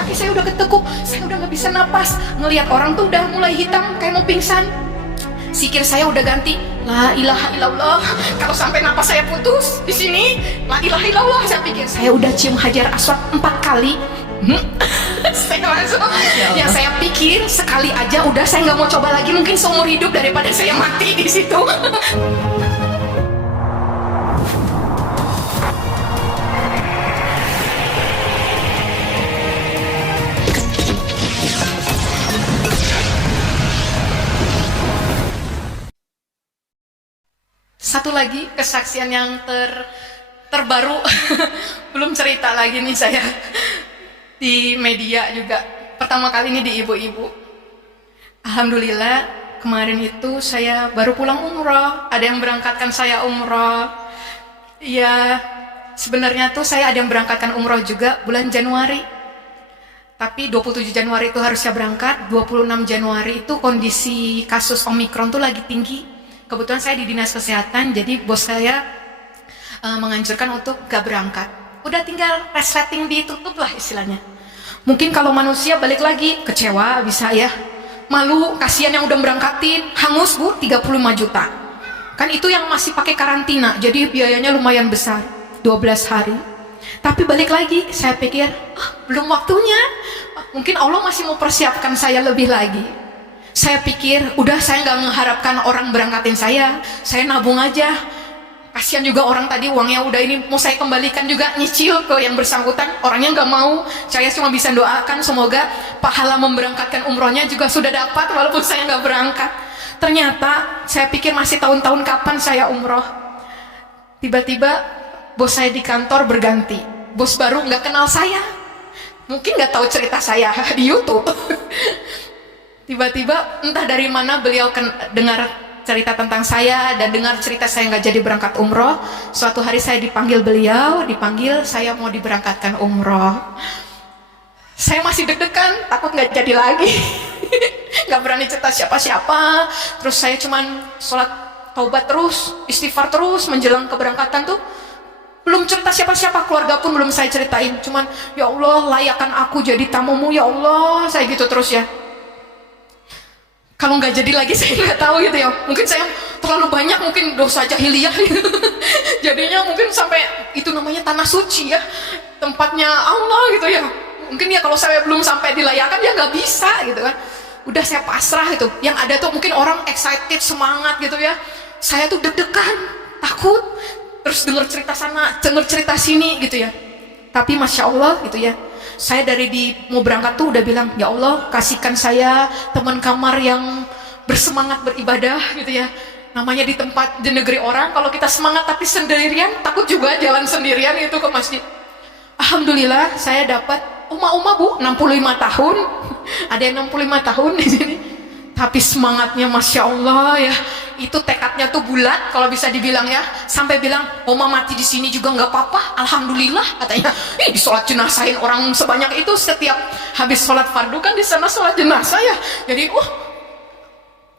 kaki saya udah ketekuk, saya udah nggak bisa napas. Ngelihat orang tuh udah mulai hitam kayak mau pingsan. Sikir saya udah ganti, la ilaha illallah. Kalau sampai napas saya putus di sini, la ilaha illallah. Saya pikir saya udah cium hajar aswad 4 kali. Saya langsung, ya saya pikir sekali aja udah, saya nggak mau coba lagi, mungkin seumur hidup daripada saya mati di situ. Satu lagi kesaksian yang terbaru, belum cerita lagi nih saya di media juga. Pertama kali ini di ibu-ibu. Alhamdulillah kemarin itu saya baru pulang umroh. Ada yang berangkatkan saya umroh. Ya sebenarnya tuh saya ada yang berangkatkan umroh juga bulan Januari. Tapi 27 Januari itu harusnya berangkat. 26 Januari itu kondisi kasus Omikron tuh lagi tinggi. Kebetulan saya di dinas kesehatan, jadi bos saya menganjurkan untuk gak berangkat. Udah tinggal resleting ditutup lah istilahnya. Mungkin kalau manusia balik lagi kecewa bisa ya, malu, kasihan yang udah berangkatin, hangus bu 35 juta. Kan itu yang masih pakai karantina, jadi biayanya lumayan besar, 12 hari. Tapi balik lagi saya pikir belum waktunya, mungkin Allah masih mau persiapkan saya lebih lagi. Saya pikir udah, saya nggak mengharapkan orang berangkatin saya nabung aja. Kasihan juga orang tadi uangnya udah ini mau saya kembalikan juga, nyicil ke yang bersangkutan, orangnya nggak mau. Saya cuma bisa doakan semoga pahala memberangkatkan umrohnya juga sudah dapat walaupun saya nggak berangkat. Ternyata saya pikir masih tahun-tahun kapan saya umroh. Tiba-tiba bos saya di kantor berganti, bos baru nggak kenal saya, mungkin nggak tahu cerita saya di YouTube. Tiba-tiba entah dari mana beliau dengar cerita tentang saya dan dengar cerita saya nggak jadi berangkat umroh. Suatu hari saya dipanggil beliau, saya mau diberangkatkan umroh. Saya masih deg-degan, takut nggak jadi lagi. Nggak berani cerita siapa-siapa. Terus saya cuman sholat taubat terus, istighfar terus menjelang keberangkatan tuh. Belum cerita siapa-siapa, keluarga pun belum saya ceritain. Cuman ya Allah, layakkan aku jadi tamumu ya Allah, saya gitu terus ya. Kalau nggak jadi lagi saya nggak tahu gitu ya, mungkin saya terlalu banyak mungkin dosa jahiliyah gitu. Jadinya mungkin sampai itu namanya tanah suci ya, tempatnya Allah gitu ya. Mungkin ya kalau saya belum sampai dilayakan ya nggak bisa gitu kan. Udah saya pasrah gitu. Yang ada tuh mungkin orang excited, semangat gitu ya. Saya tuh deg-degan, takut. Terus dengar cerita sana, dengar cerita sini gitu ya. Tapi masya Allah gitu ya, saya dari mau berangkat tuh udah bilang, ya Allah kasihkan saya teman kamar yang bersemangat beribadah gitu ya. Namanya di tempat, di negeri orang, kalau kita semangat tapi sendirian, takut juga jalan sendirian itu ke masjid. Alhamdulillah saya dapat uma-uma bu, 65 tahun. Ada yang 65 tahun di sini. Tapi semangatnya masya Allah ya, itu tekadnya tuh bulat kalau bisa dibilang ya. Sampai bilang, oma mati di sini juga nggak apa-apa, alhamdulillah katanya. Ih, sholat jenasahin orang sebanyak itu, setiap habis sholat fardu kan di sana sholat jenazah ya. Jadi,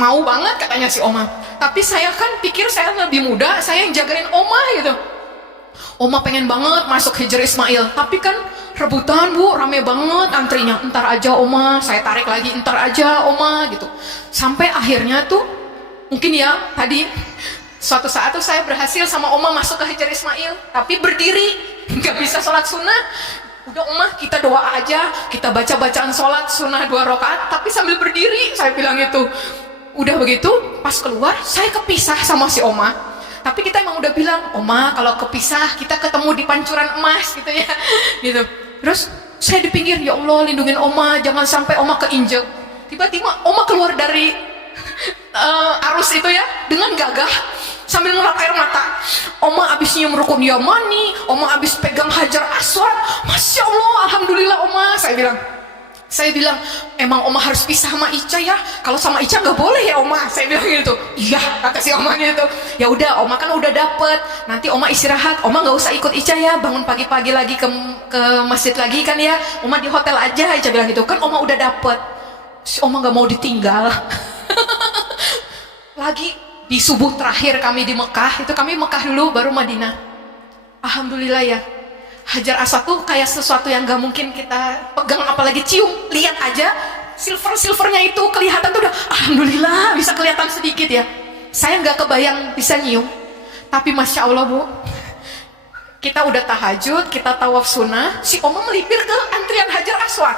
mau banget katanya si oma. Tapi saya kan pikir saya lebih muda, saya yang jagain oma gitu. Oma pengen banget masuk Hijr Ismail, tapi kan rebutan bu, rame banget antrinya. Entar aja oma, saya tarik lagi, entar aja oma gitu. Sampai akhirnya tuh mungkin ya tadi suatu saat tuh saya berhasil sama oma masuk ke Hijr Ismail, tapi berdiri, nggak bisa sholat sunnah. Udah oma, kita doa aja, kita baca bacaan sholat sunnah 2 rakaat, tapi sambil berdiri, saya bilang gitu. Udah begitu, pas keluar saya kepisah sama si oma. Tapi kita emang udah bilang, oma kalau kepisah kita ketemu di pancuran emas gitu ya, gitu. Terus saya di pinggir, ya Allah lindungin oma, jangan sampai oma keinjek. Tiba-tiba oma keluar dari arus itu ya, dengan gagah sambil ngelap air mata. Oma abis nyium rukun yamani, oma abis pegang hajar aswad. Masya Allah, alhamdulillah oma, saya bilang, emang oma harus pisah sama Ica ya? Kalau sama Ica nggak boleh ya oma? Saya bilang gitu. Iya, kata si oma gitu. Ya udah, oma kan udah dapet. Nanti oma istirahat. Oma nggak usah ikut Ica ya. Bangun pagi-pagi lagi ke masjid lagi kan ya. Oma di hotel aja. Ica bilang gitu. Kan oma udah dapet. Si oma nggak mau ditinggal. Lagi di subuh terakhir kami di Mekah. Itu kami Mekah dulu, baru Madinah. Alhamdulillah ya. Hajar Aswad tuh kayak sesuatu yang gak mungkin kita pegang apalagi cium. Lihat aja silvernya itu kelihatan tuh udah alhamdulillah bisa kelihatan sedikit ya. Saya nggak kebayang bisa nyium, tapi masya Allah Bu, kita udah tahajud, kita tawaf sunnah, si Oma melipir ke antrian Hajar Aswad.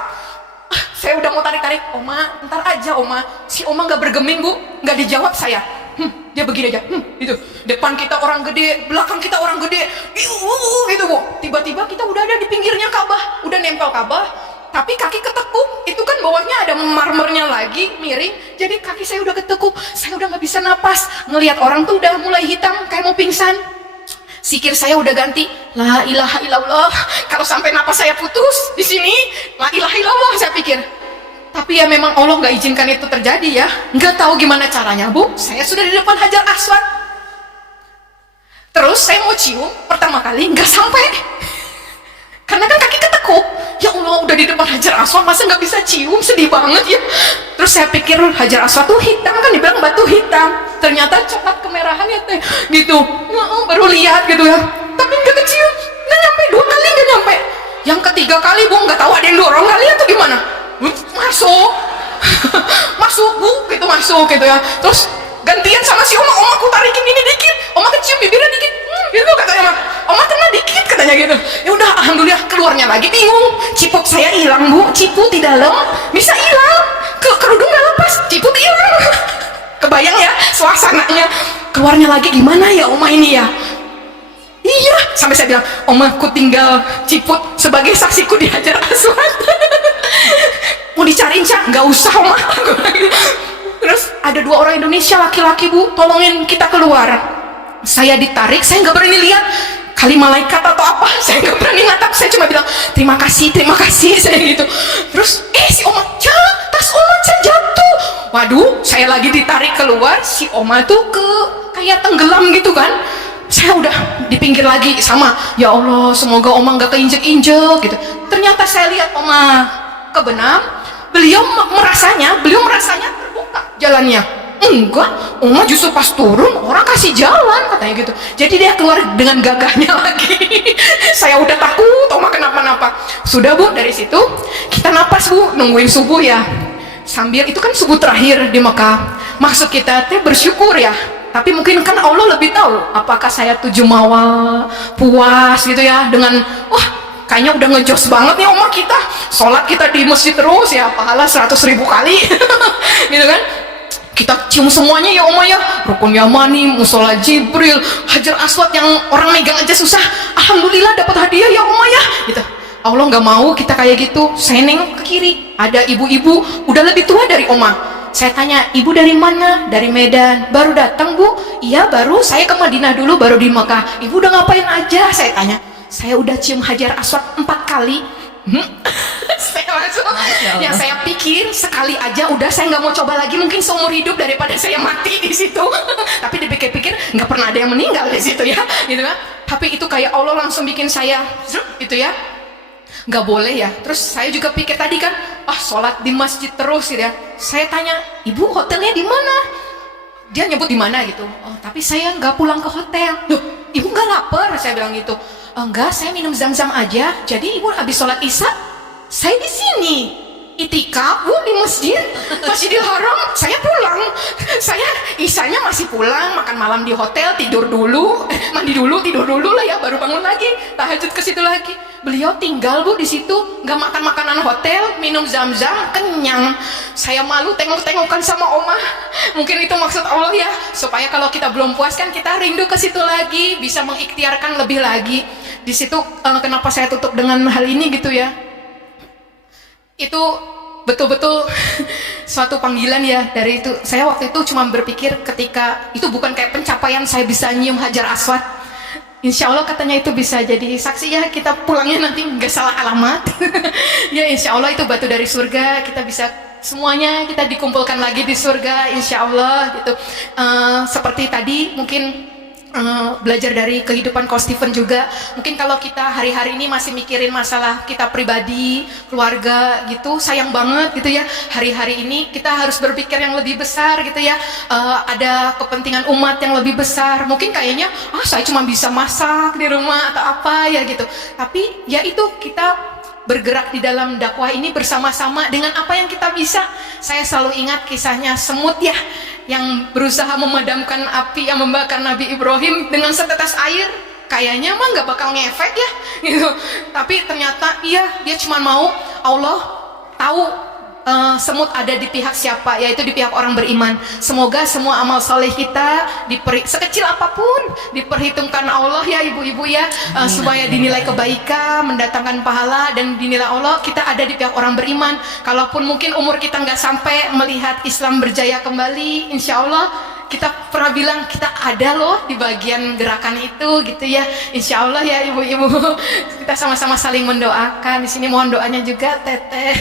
Saya udah mau tarik-tarik, Oma ntar aja Oma. Si Oma nggak bergeming Bu, nggak dijawab saya. Dia begini aja, itu depan kita orang gede, belakang kita orang gede, gitu Bu. Tiba-tiba kita udah ada di pinggirnya Ka'bah, udah nempel Ka'bah. Tapi kaki ketekuk, itu kan bawahnya ada marmernya lagi, miring. Jadi kaki saya udah ketekuk, saya udah nggak bisa napas. Ngelihat orang tuh udah mulai hitam, kayak mau pingsan. Sikir saya udah ganti, la ilaha illallah. Kalau sampai napas saya putus di sini, la ilaha illallah saya pikir. Tapi ya memang Allah nggak izinkan itu terjadi ya. Nggak tahu gimana caranya Bu, saya sudah di depan Hajar Aswad. Terus saya mau cium, pertama kali nggak sampai. Karena kan kaki ketekuk. Ya Allah, udah di depan Hajar Aswad masa nggak bisa cium, sedih banget ya. Terus saya pikir Hajar Aswad tuh hitam, kan dibilang batu hitam, ternyata coklat kemerahan ya teh gitu. Baru lihat gitu ya, tapi nggak kecium, nggak nyampe, 2 kali nggak nyampe. Yang ketiga kali Bu, nggak tahu ada yang dorong kali atau gimana, masuk masuk Bu, gitu masuk gitu ya. Terus gantian sama si Oma aku tarikin ini dikit, Oma kecium bibirnya dikit, gitu katanya Oma kena dikit katanya gitu. Ya udah alhamdulillah keluarnya lagi, bingung, ciput saya hilang Bu, ciput di dalam bisa hilang, kerudung nggak lepas, ciput hilang. Kebayang ya suasananya, keluarnya lagi gimana ya Oma ini ya. Iya, sampai saya bilang, Oma aku tinggal ciput sebagai saksiku di Hajar Aswad. Mau dicariin Cak? Nggak usah Oma. Terus ada 2 orang Indonesia laki-laki Bu, tolongin kita keluar. Saya ditarik, saya nggak berani lihat kali malaikat atau apa, saya nggak berani natap, saya cuma bilang terima kasih saya gitu. Terus si Oma, Cak, tas Oma Cak jatuh. Waduh, saya lagi ditarik keluar, si Oma tuh kayak tenggelam gitu kan. Saya udah di pinggir lagi sama, ya Allah semoga Oma nggak keinjek-injek gitu. Ternyata saya lihat Oma kebenam, beliau merasanya terbuka jalannya. Enggak, Oma justru pas turun orang kasih jalan katanya gitu. Jadi dia keluar dengan gagahnya lagi. Saya udah takut Oma kenapa-napa. Sudah Bu, dari situ kita napas Bu, nungguin subuh ya. Sambil itu kan subuh terakhir di Mekah. Maksud kita teh bersyukur ya. Tapi mungkin kan Allah lebih tahu apakah saya tuh jumawa puas gitu ya dengan wah kayaknya udah ngejos banget nih Oma kita, sholat kita di masjid terus ya, pahala 100.000 kali gitu kan. Kita cium semuanya ya Oma ya, Rukun Yamani, Musola Jibril, Hajar Aswad yang orang megang aja susah, alhamdulillah dapat hadiah ya Oma ya gitu. Allah nggak mau kita kayak gitu. Saya nengok ke kiri, ada ibu-ibu udah lebih tua dari Oma. Saya tanya, ibu dari mana? Dari Medan. Baru datang Bu? Iya baru, saya ke Madinah dulu baru di Mekah. Ibu udah ngapain aja? Saya tanya. Saya udah cium Hajar Aswad 4 kali. Saya langsung, yang saya pikir sekali aja udah, saya nggak mau coba lagi, mungkin seumur hidup daripada saya mati di situ. Tapi dipikir-pikir nggak pernah ada yang meninggal di situ ya, gitu kan. Tapi itu kayak Allah langsung bikin saya, gitu ya. Nggak boleh ya. Terus saya juga pikir tadi kan, sholat di masjid terus gitu ya. Saya tanya, ibu hotelnya di mana? Dia nyebut di mana gitu. Oh tapi saya nggak pulang ke hotel. Loh, ibu nggak lapar? Saya bilang gitu. Enggak, saya minum zam-zam aja. Jadi ibu habis sholat isya, saya di sini itikaf Bu di Masjidil Haram. Saya pulang, saya isyanya masih pulang, makan malam di hotel, tidur dulu, mandi dulu, tidur dulu lah ya, baru bangun lagi, tahajud ke situ lagi. Beliau tinggal Bu di situ, nggak makan makanan hotel, minum zam-zam, kenyang. Saya malu tengok-tengokan sama Oma. Mungkin itu maksud Allah ya, supaya kalau kita belum puas kan kita rindu ke situ lagi, bisa mengikhtiarkan lebih lagi. Di situ kenapa saya tutup dengan hal ini gitu ya? Itu betul-betul suatu panggilan ya. Dari itu saya waktu itu cuma berpikir ketika itu bukan kayak pencapaian saya bisa nyium Hajar Aswad. Insya Allah katanya itu bisa jadi saksi ya, kita pulangnya nanti nggak salah alamat. Ya insya Allah itu batu dari surga, kita bisa semuanya kita dikumpulkan lagi di surga insya Allah gitu. Seperti tadi mungkin belajar dari kehidupan Coach Stephen juga. Mungkin kalau kita hari-hari ini masih mikirin masalah kita pribadi, keluarga gitu, sayang banget gitu ya. Hari-hari ini kita harus berpikir yang lebih besar gitu ya. Ada kepentingan umat yang lebih besar. Mungkin kayaknya, saya cuma bisa masak di rumah atau apa ya gitu. Tapi ya itu kita bergerak di dalam dakwah ini bersama-sama dengan apa yang kita bisa. Saya selalu ingat kisahnya semut ya, yang berusaha memadamkan api yang membakar Nabi Ibrahim dengan setetes air. Kayaknya mah nggak bakal ngefek ya gitu. Tapi ternyata iya, dia cuma mau Allah tahu semut ada di pihak siapa, yaitu di pihak orang beriman. Semoga semua amal soleh kita sekecil apapun diperhitungkan Allah ya ibu-ibu ya, supaya dinilai kebaikan, mendatangkan pahala, dan dinilai Allah kita ada di pihak orang beriman. Kalaupun mungkin umur kita nggak sampai melihat Islam berjaya kembali, insya Allah kita pernah bilang kita ada loh di bagian gerakan itu gitu ya. Insya Allah ya ibu-ibu, kita sama-sama saling mendoakan. Di sini mohon doanya juga Teteh.